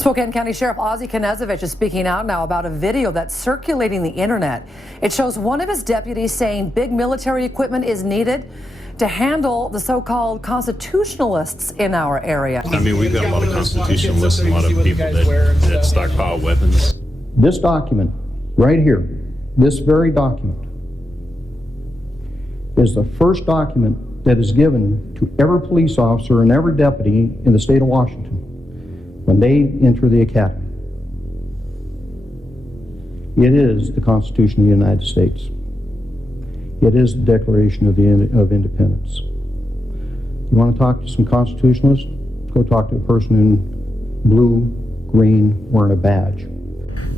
Spokane County Sheriff Ozzie Knezovich is speaking out now about a video that's circulating the internet. It shows one of his deputies saying big military equipment is needed to handle the so-called constitutionalists in our area. I mean, we've got a lot of constitutionalists and a lot of people that stockpile weapons. This document right here, this very document, is the first document that is given to every police officer and every deputy in the state of Washington when they enter the academy. It is the Constitution of the United States. It is the Declaration of Independence. You want to talk to some constitutionalists? Go talk to a person in blue, green, wearing a badge.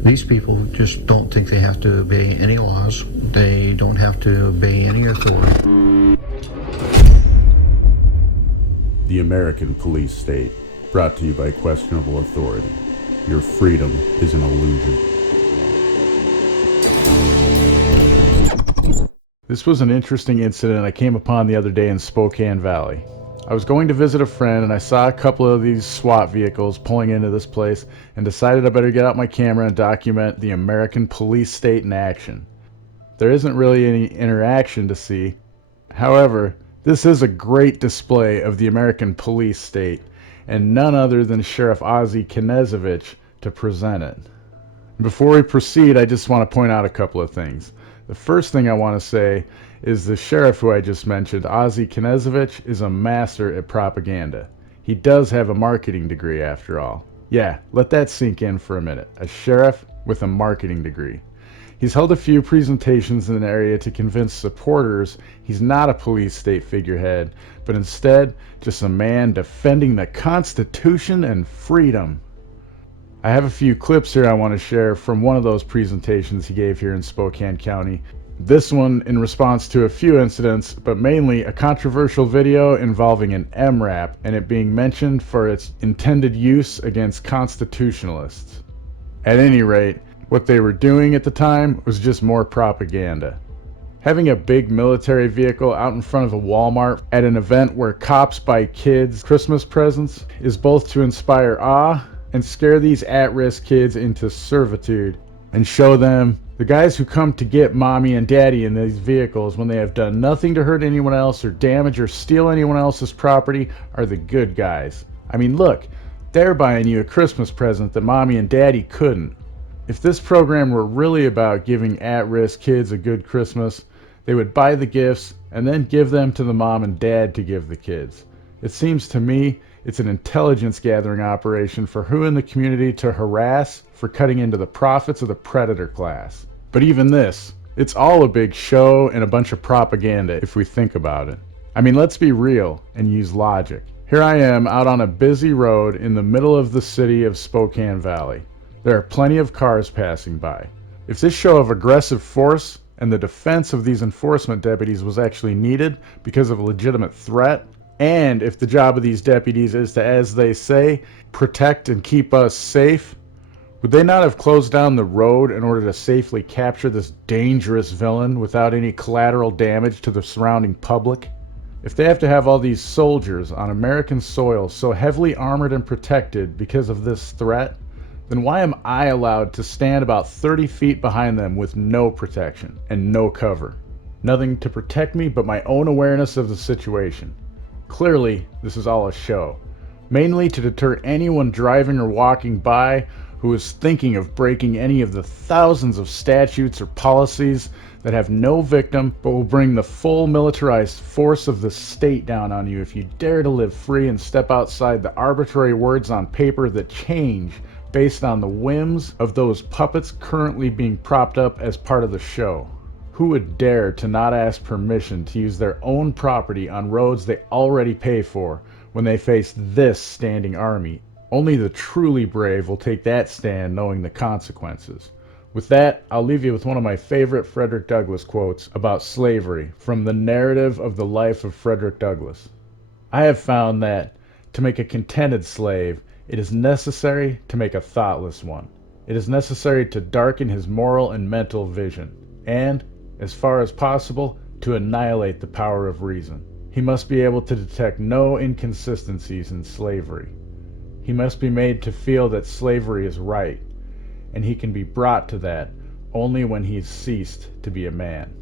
These people just don't think they have to obey any laws. They don't have to obey any authority. The American police state, brought to you by Questionable Authority. Your freedom is an illusion. This was an interesting incident I came upon the other day in Spokane Valley. I was going to visit a friend and I saw a couple of these SWAT vehicles pulling into this place and decided I better get out my camera and document the American police state in action. There isn't really any interaction to see. However, this is a great display of the American police state, and none other than Sheriff Ozzie Knezovich to present it. Before we proceed, I just want to point out a couple of things. The first thing I want to say is the sheriff who I just mentioned, Ozzie Knezovich, is a master at propaganda. He does have a marketing degree after all. Yeah, let that sink in for a minute. A sheriff with a marketing degree. He's held a few presentations in the area to convince supporters he's not a police state figurehead, but instead just a man defending the Constitution and freedom. I have a few clips here I want to share from one of those presentations he gave here in Spokane County. This one in response to a few incidents, but mainly a controversial video involving an MRAP and it being mentioned for its intended use against constitutionalists. At any rate, what they were doing at the time was just more propaganda. Having a big military vehicle out in front of a Walmart at an event where cops buy kids Christmas presents is both to inspire awe and scare these at-risk kids into servitude and show them the guys who come to get mommy and daddy in these vehicles when they have done nothing to hurt anyone else or damage or steal anyone else's property are the good guys. I mean, look, they're buying you a Christmas present that mommy and daddy couldn't. If this program were really about giving at-risk kids a good Christmas, they would buy the gifts and then give them to the mom and dad to give the kids. It seems to me it's an intelligence gathering operation for who in the community to harass for cutting into the profits of the predator class. But even this, it's all a big show and a bunch of propaganda if we think about it. I mean, let's be real and use logic. Here I am out on a busy road in the middle of the city of Spokane Valley. There are plenty of cars passing by. If this show of aggressive force and the defense of these enforcement deputies was actually needed because of a legitimate threat, and if the job of these deputies is to, as they say, protect and keep us safe, would they not have closed down the road in order to safely capture this dangerous villain without any collateral damage to the surrounding public? If they have to have all these soldiers on American soil so heavily armored and protected because of this threat, then why am I allowed to stand about 30 feet behind them with no protection and no cover? Nothing to protect me but my own awareness of the situation. Clearly, this is all a show, mainly to deter anyone driving or walking by who is thinking of breaking any of the thousands of statutes or policies that have no victim but will bring the full militarized force of the state down on you if you dare to live free and step outside the arbitrary words on paper that change based on the whims of those puppets currently being propped up as part of the show. Who would dare to not ask permission to use their own property on roads they already pay for when they face this standing army? Only the truly brave will take that stand knowing the consequences. With that, I'll leave you with one of my favorite Frederick Douglass quotes about slavery from the narrative of the life of Frederick Douglass. I have found that to make a contented slave, it is necessary to make a thoughtless one. It is necessary to darken his moral and mental vision, and, as far as possible, to annihilate the power of reason. He must be able to detect no inconsistencies in slavery. He must be made to feel that slavery is right, and he can be brought to that only when he's ceased to be a man.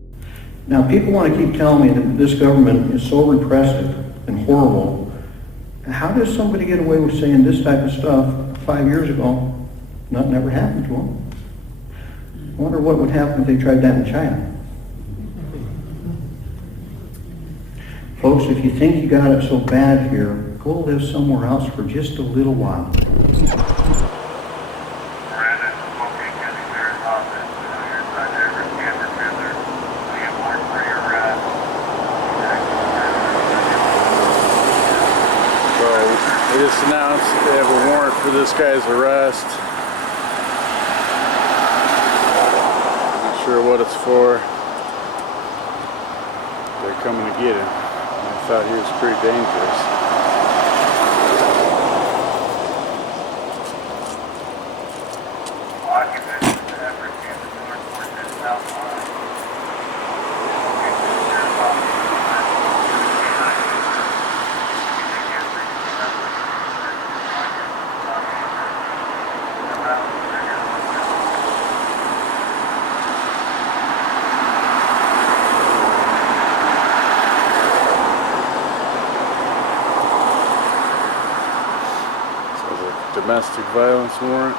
Now, people want to keep telling me that this government is so repressive and horrible. How does somebody get away with saying this type of stuff 5 years ago? Nothing ever happened to them. I wonder what would happen if they tried that in China. Folks, if you think you got it so bad here, go live somewhere else for just a little while. They just announced they have a warrant for this guy's arrest. Not sure what it's for. They're coming to get him. I thought he was pretty dangerous. Domestic violence warrant.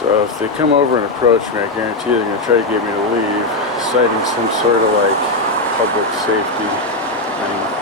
So if they come over and approach me, I guarantee they're going to try to get me to leave, citing some sort of like public safety thing.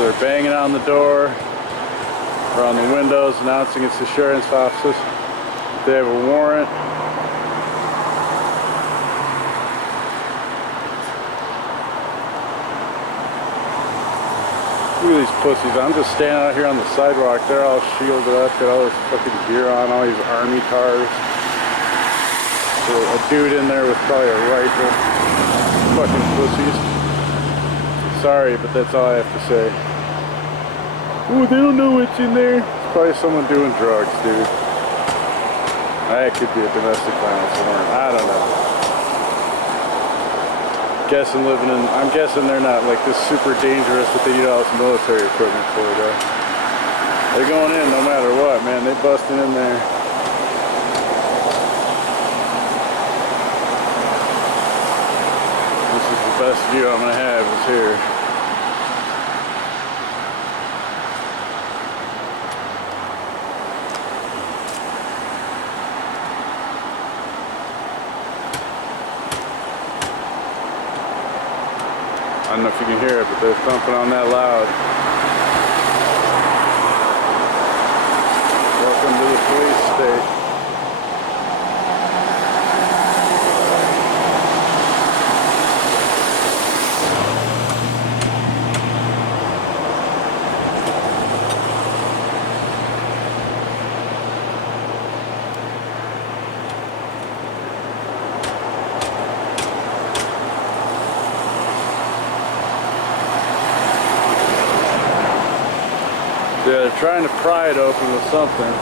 So they're banging on the door or on the windows, announcing it's the sheriff's office. They have a warrant. Look at these pussies. I'm just standing out here on the sidewalk. They're all shielded up, got all this fucking gear on, all these army cars. So a dude in there with probably a rifle. Fucking pussies. Sorry, but that's all I have to say. Ooh, they don't know what's in there. It's probably someone doing drugs, dude. That could be a domestic violence warrant. I don't know. I'm guessing they're not like this super dangerous that they need all this military equipment for, though. They're going in no matter what, man. They busting in there. This is the best view I'm gonna have is here. I don't know if you can hear it, but they're thumping on that loud. Welcome to the police state. Yeah, they're trying to pry it open with something.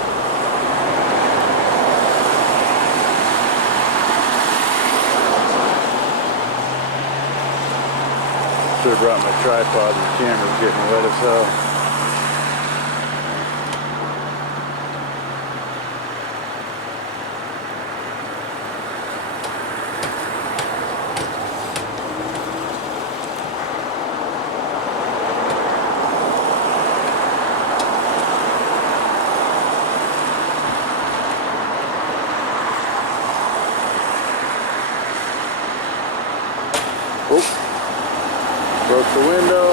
Should have brought my tripod, and the camera's getting wet as hell. Oop. Broke the window.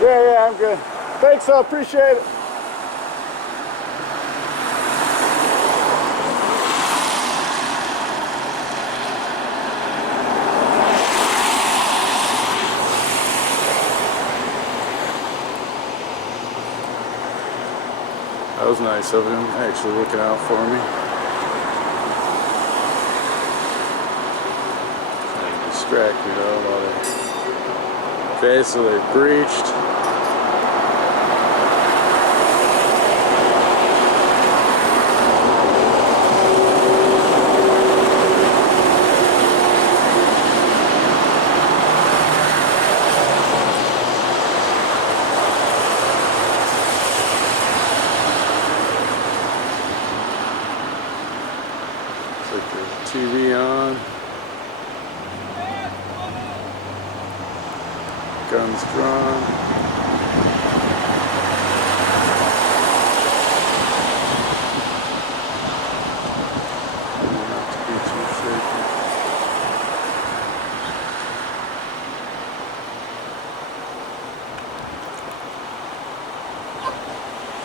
Yeah, I'm good. Thanks, I appreciate it. That was nice of him, actually looking out for me. Trying to distract me though while they... Okay, so they breached. Click the TV on. Guns drawn. Not to be too shaky.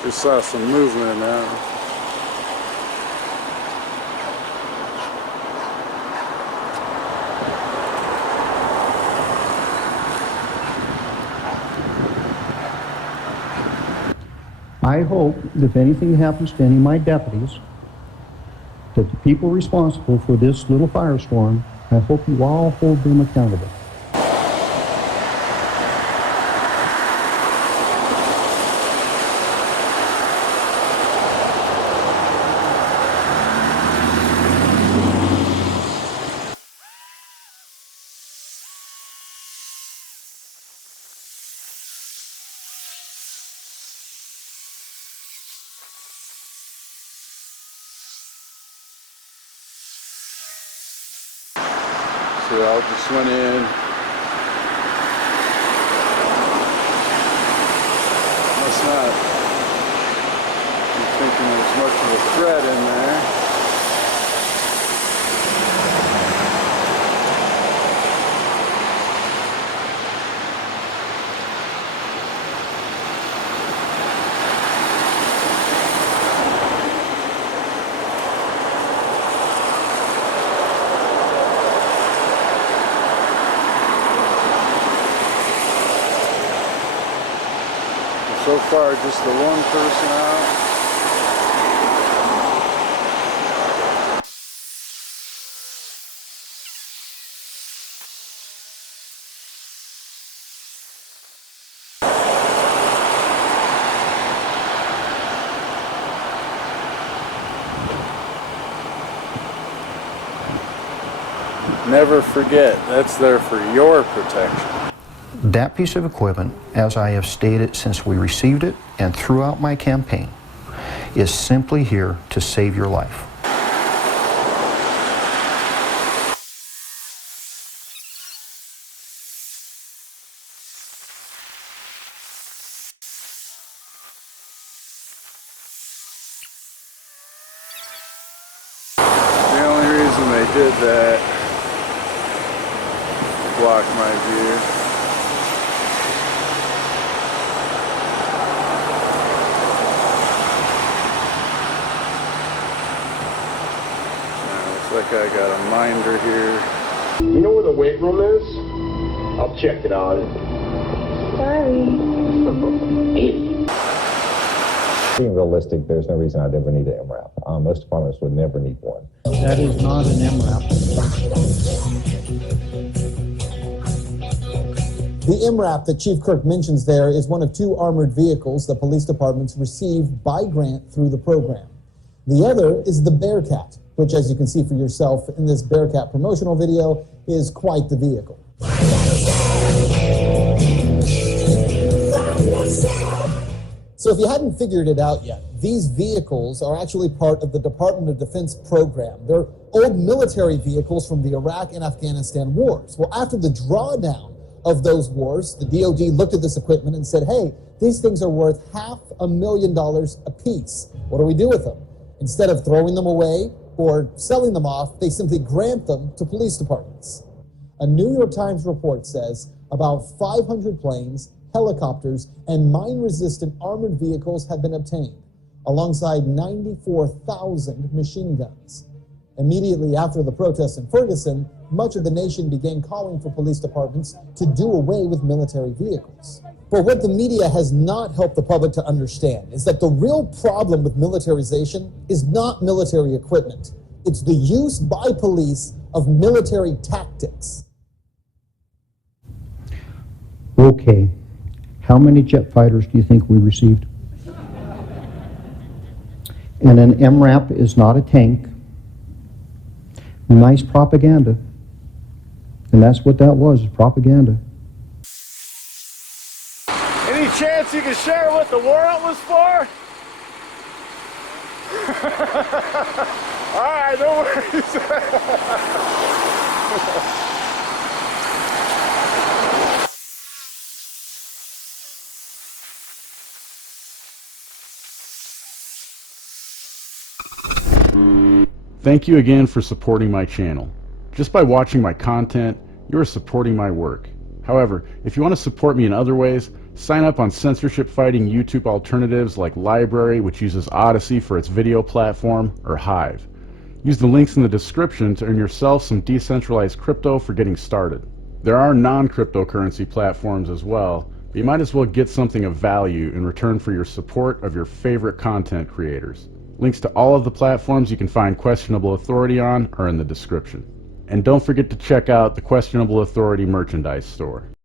Just saw some movement now. I hope that if anything happens to any of my deputies, that the people responsible for this little firestorm, I hope you all hold them accountable. So I just went in. Must not be thinking there's much of a threat in there. So far, just the one person out. Never forget, that's there for your protection. That piece of equipment, as I have stated since we received it and throughout my campaign, is simply here to save your life. The only reason they did that, blocked my view. Like I got a minder here. You know where the weight room is? I'll check it out. Sorry. Being realistic, there's no reason I'd ever need an MRAP. Most departments would never need one. That is not an MRAP. The MRAP that Chief Kirk mentions there is one of 2 armored vehicles the police departments receive by grant through the program. The other is the Bearcat, which, as you can see for yourself in this Bearcat promotional video, is quite the vehicle. So if you hadn't figured it out yet, these vehicles are actually part of the Department of Defense program. They're old military vehicles from the Iraq and Afghanistan wars. Well, after the drawdown of those wars, the DoD looked at this equipment and said, hey, these things are worth $500,000 a piece. What do we do with them? Instead of throwing them away or selling them off, they simply grant them to police departments. A New York Times report says about 500 planes, helicopters, and mine-resistant armored vehicles have been obtained, alongside 94,000 machine guns. Immediately after the protests in Ferguson, much of the nation began calling for police departments to do away with military vehicles. But what the media has not helped the public to understand is that the real problem with militarization is not military equipment. It's the use by police of military tactics. Okay, how many jet fighters do you think we received? And an MRAP is not a tank. Nice propaganda. And that's what that was, propaganda. Any chance you can share what the warrant was for? All right, no worries. Thank you again for supporting my channel. Just by watching my content, you are supporting my work. However, if you want to support me in other ways, sign up on censorship-fighting YouTube alternatives like LBRY, which uses Odyssey for its video platform, or Hive. Use the links in the description to earn yourself some decentralized crypto for getting started. There are non-cryptocurrency platforms as well, but you might as well get something of value in return for your support of your favorite content creators. Links to all of the platforms you can find Questionable Authority on are in the description. And don't forget to check out the Questionable Authority merchandise store.